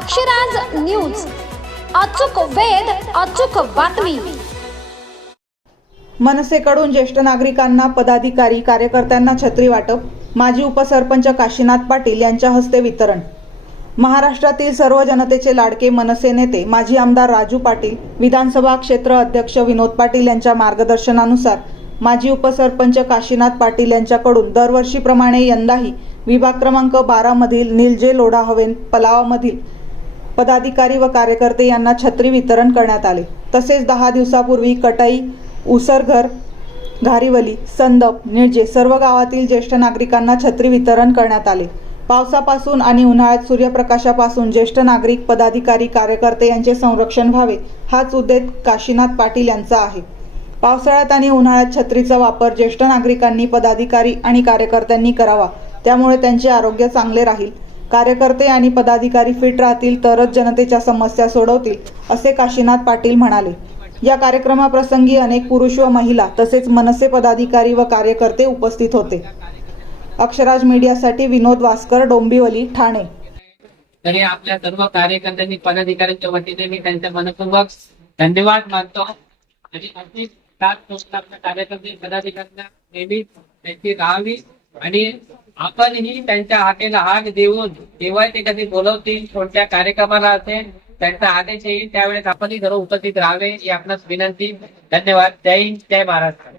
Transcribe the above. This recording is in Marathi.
अक्षराज न्यूज. अचूक वेध अचूक बातमी. मनसेकडून ज्येष्ठ नागरिकांना पदाधिकारी कार्यकर्त्यांना छत्री वाटप माजी उपसरपंच काशीनाथ पाटील यांच्या हस्ते वितरण. महाराष्ट्रातील सर्व जनतेचे लाडके मनसे नेते माजी आमदार राजू पाटील विधानसभा क्षेत्र अध्यक्ष विनोद पाटील यांच्या मार्गदर्शनानुसार माजी उपसरपंच काशीनाथ पाटील यांच्याकडून दरवर्षीप्रमाणे यंदाही विभाग क्रमांक बारामधील निलजे लोढा हवेन पलावामधील पदाधिकारी व कार्यकर्ते यांना छत्री वितरण करण्यात आले. तसेच दहा दिवसापूर्वी कटाई उसरघर घारीवली संदप निळजे सर्व गावातील ज्येष्ठ नागरिकांना छत्री वितरण करण्यात आले. पावसापासून आणि उन्हाळ्यात सूर्यप्रकाशापासून ज्येष्ठ नागरिक पदाधिकारी कार्यकर्ते यांचे संरक्षण व्हावे हाच उद्देश काशीनाथ पाटील यांचा आहे. पावसाळ्यात आणि उन्हाळ्यात छत्रीचा वापर ज्येष्ठ नागरिकांनी पदाधिकारी आणि कार्यकर्त्यांनी करावा. त्यामुळे त्यांचे आरोग्य चांगले राहील. कार्यकर्ते आणि पदाधिकारी फिट राहतील तरच जनतेच्या समस्या सोडवतील असे काशीनाथ पाटील म्हणाले. या कार्यक्रमाप्रसंगी अनेक पुरुष व महिला तसेच मनसे पदाधिकारी व कार्यकर्ते उपस्थित होते. अक्षराज मीडियासाठी विनोद वास्कर डोंबिवली ठाणे. तरी आपल्या सर्व कार्यकर्त्यांनी पदाधिकाऱ्यांच्या वतीने मी त्यांच्या मनपूर्वक धन्यवाद मानतो. आणि कार्यकर्ते पदाधिकाऱ्यांना नेहमी त्यांची राहावी आणि आपणही त्यांच्या हाकेला हाक देऊन केव्हा ते कधी बोलवतील कोणत्या कार्यक्रमाला असेल त्यांचा आदेश येईल त्यावेळेस आपणही सर्व उपस्थित राहावे ही आपणास विनंती. धन्यवाद. जय हिंद. जय महाराष्ट्र.